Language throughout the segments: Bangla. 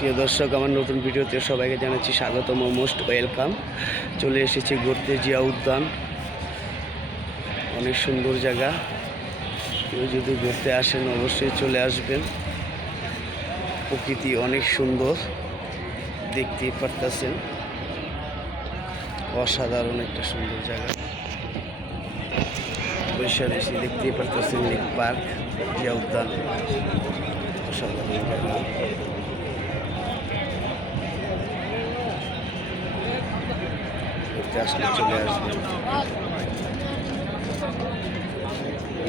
প্রিয় দর্শক, আমার নতুন ভিডিওতে সবাইকে জানাচ্ছি স্বাগতম, মোস্ট ওয়েলকাম। চলে এসেছি ঘুরতে জিয়া উদ্যান। অনেক সুন্দর জায়গা, কেউ যদি ঘুরতে আসেন অবশ্যই চলে আসবেন। প্রকৃতি অনেক সুন্দর, দেখতেই পারতেছেন। অসাধারণ একটা সুন্দর জায়গা। বৈশাখী দেখতেই পারতেছেন, লেক পার্ক জিয়া উদ্যান, অসাধারণ জায়গা। আসলে চলে আসবেন।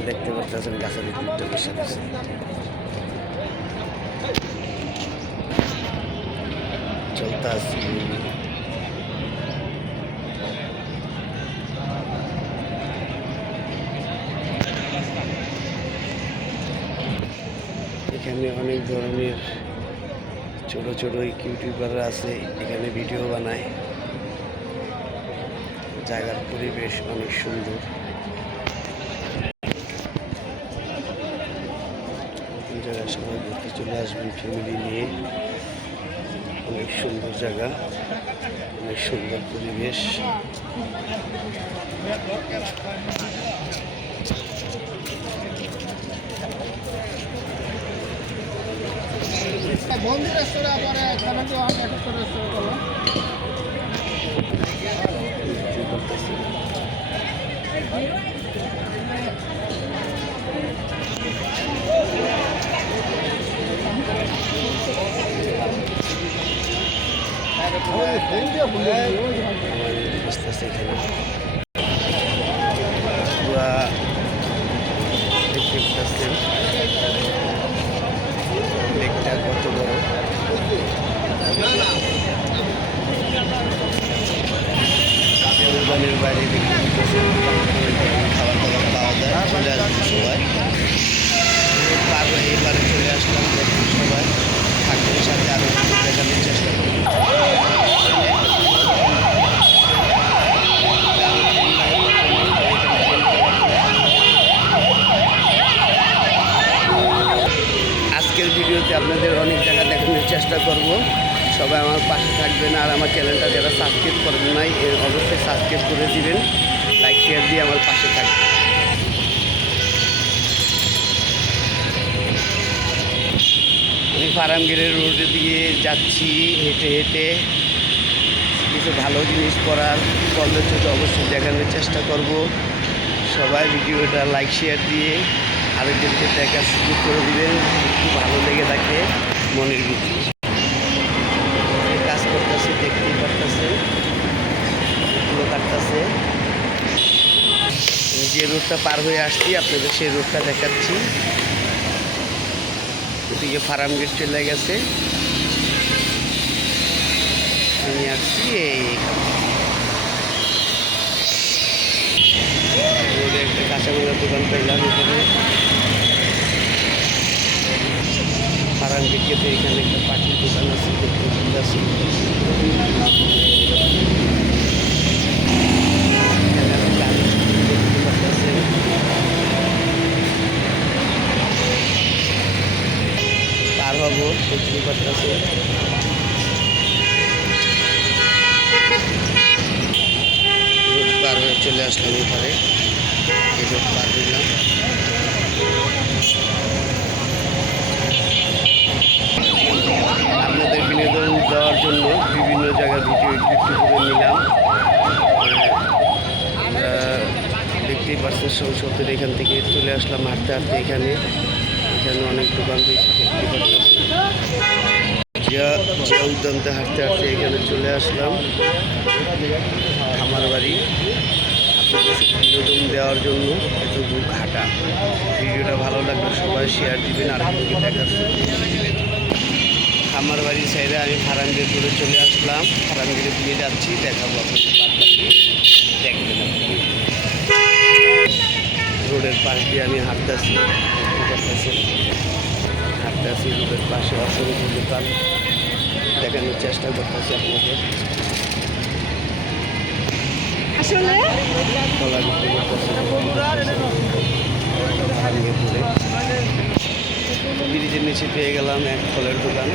দেখতে পাচ্ছেন গাছের ভিতরটা বসে আছে। চলতে আসছি এখানে অনেক ধরনের ছোট ছোট ইউটিউবার আছে, এখানে ভিডিও বানায়। জায়গার পরিবেশ অনেক সুন্দর। জায়গায় সবাই ঘুরতে চলে আসবেন ফ্যামিলি নিয়ে। অনেক সুন্দর জায়গা, অনেক সুন্দর পরিবেশ। এখানে পুরা দেখতে পাচ্ছেন লেকটা কত বড়। উদ্যানের বাইরে দেখতে পাচ্ছেন খাবার দাবার পাওয়া যায়। চলে আসবে সবাই, পার হয়ে এবারে চলে আসলাম। সবাই থাকবেন সাথে, আরো দেখানোর চেষ্টা করবেন। আজকের ভিডিওতে আপনাদের অনেক জায়গা দেখানোর চেষ্টা করব। সবাই আমার পাশে থাকবেন, আর আমার চ্যানেলটা যারা সাবস্ক্রাইব করেন নাই অবশ্যই সাবস্ক্রাইব করে দিবেন, লাইক শেয়ার দিয়ে আমার পাশে থাকবেন। আমি ফার্মগেটের রোডের দিকে যাচ্ছি হেঁটে হেঁটে। কিছু ভালো জিনিস করার সৌন্দর্য অবশ্যই দেখানোর চেষ্টা করব। সবাই ভিডিওটা লাইক শেয়ার দিয়ে আরেকজনকে দেখার সুযোগ করে দিবেন, একটু ভালো লেগে থাকে মনের ভিতরে। কাজ করতেছে, দেখতেই পারতেছে, ফুল কাটতেছে। যে রোডটা পার হয়ে আসছি আপনাদের সেই রোডটা দেখাচ্ছি। ওদিকে ফার্মগেট চলে গেছে, আমি আসছি রোডে একটা কাঁচামালের দোকান পেলাম। এখানে ফার্মগেট গেতে এখানে একটা পাখির দোকান আছে, দেখতে পাচ্ছি। পার হবো, দেখতে পাচ্ছি। রোড পার হয়ে চলে আসলাম এবারে, এই রোড পার দিলাম। আপনাদের বিনোদন দেওয়ার জন্য বিভিন্ন জায়গার ভিডিও একটু করে নিলাম। দেখতেই পাচ্ছেন সংসদের এখান থেকে চলে আসলাম হাঁটতে হাঁটতে। এখানে অনেক দোকান রয়েছে, দেখতে পাচ্ছেন। জিয়া উদ্যানতে হাঁটতে হাঁটতে এখানে চলে আসলাম খামার বাড়ি। আপনাদের বিনোদন দেওয়ার জন্য এত দূর হাঁটা। ভিডিওটা ভালো লাগলে সবাই শেয়ার দিবেন, আর দেখার দিবেন। খামার বাড়ির সাইডে আমি ফার্মগেট করে চলে আসলাম। ফার্মগেটের দিকে যাচ্ছি, দেখাবো আপনাদের বাদবাকি দেখবেন। রোডের পাশ দিয়ে আমি হাঁটতেছি, রোডের পাশে অসংখ্য দোকান দেখানোর চেষ্টা করতেছি আপনাদের। আসলে কলা বিক্রি করতেছে। ব্রিজের নিচে পেয়ে গেলাম এক ফলের দোকান।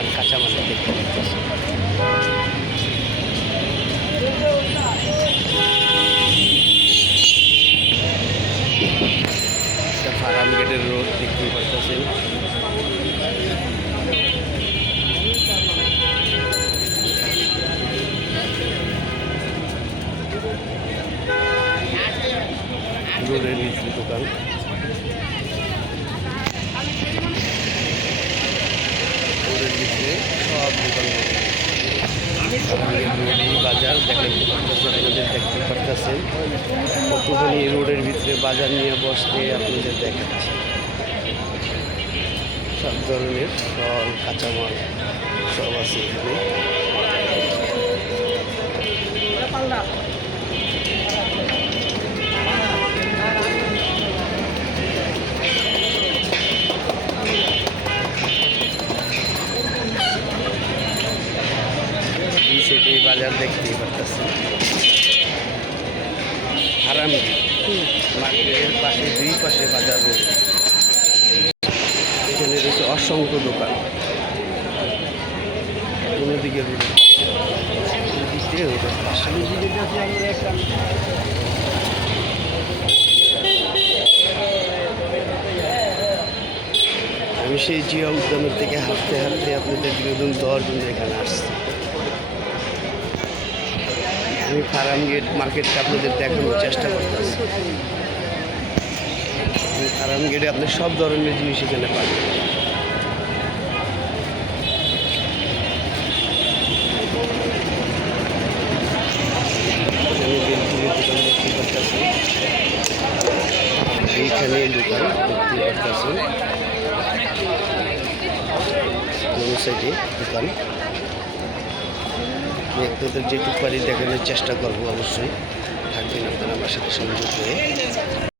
দোকান কাঁচামালের দেখতে পাচ্ছি। ফার্ম গেটের রোড দেখতে পাচ্ছেন। রোডের নিচে দোকান, রোডের নিচে সব দোকান রোডই বাজার আপনাদের দেখতে পারতেছেন। কতখানি রোডের ভিতরে বাজার নিয়ে বসতে আপনাদের দেখাচ্ছি। সব ধরনের ফল কাঁচামাল সব আছে এখানে। সেটি বাজার দেখতেই পারতেছি। হারাম মার্কেটের পাশে দুই পাশে বাজার রোড। এখানে রয়েছে অসংখ্য দোকান। অন্যদিকে রোডের পাশে আমি সেই জিয়া উদ্যানের থেকে হাঁটতে হাঁটতে আপনাদের বিনোদন দেওয়ার জন্য এখানে আসছি। আমি ফার্ম গেট মার্কেটটা আপনাদের দেখানোর চেষ্টা করতেছি। ফার্ম গেটে আপনি সব ধরনের জিনিস এখানে পাবেন। এইখানে দোকান দেখতে পাচ্ছেন, সাইডে দোকান। আপনাদের যেটুকু পারি দেখানোর চেষ্টা করবো। অবশ্যই থাকবেন আপনারা আমার সাথে সংযোগ হয়ে।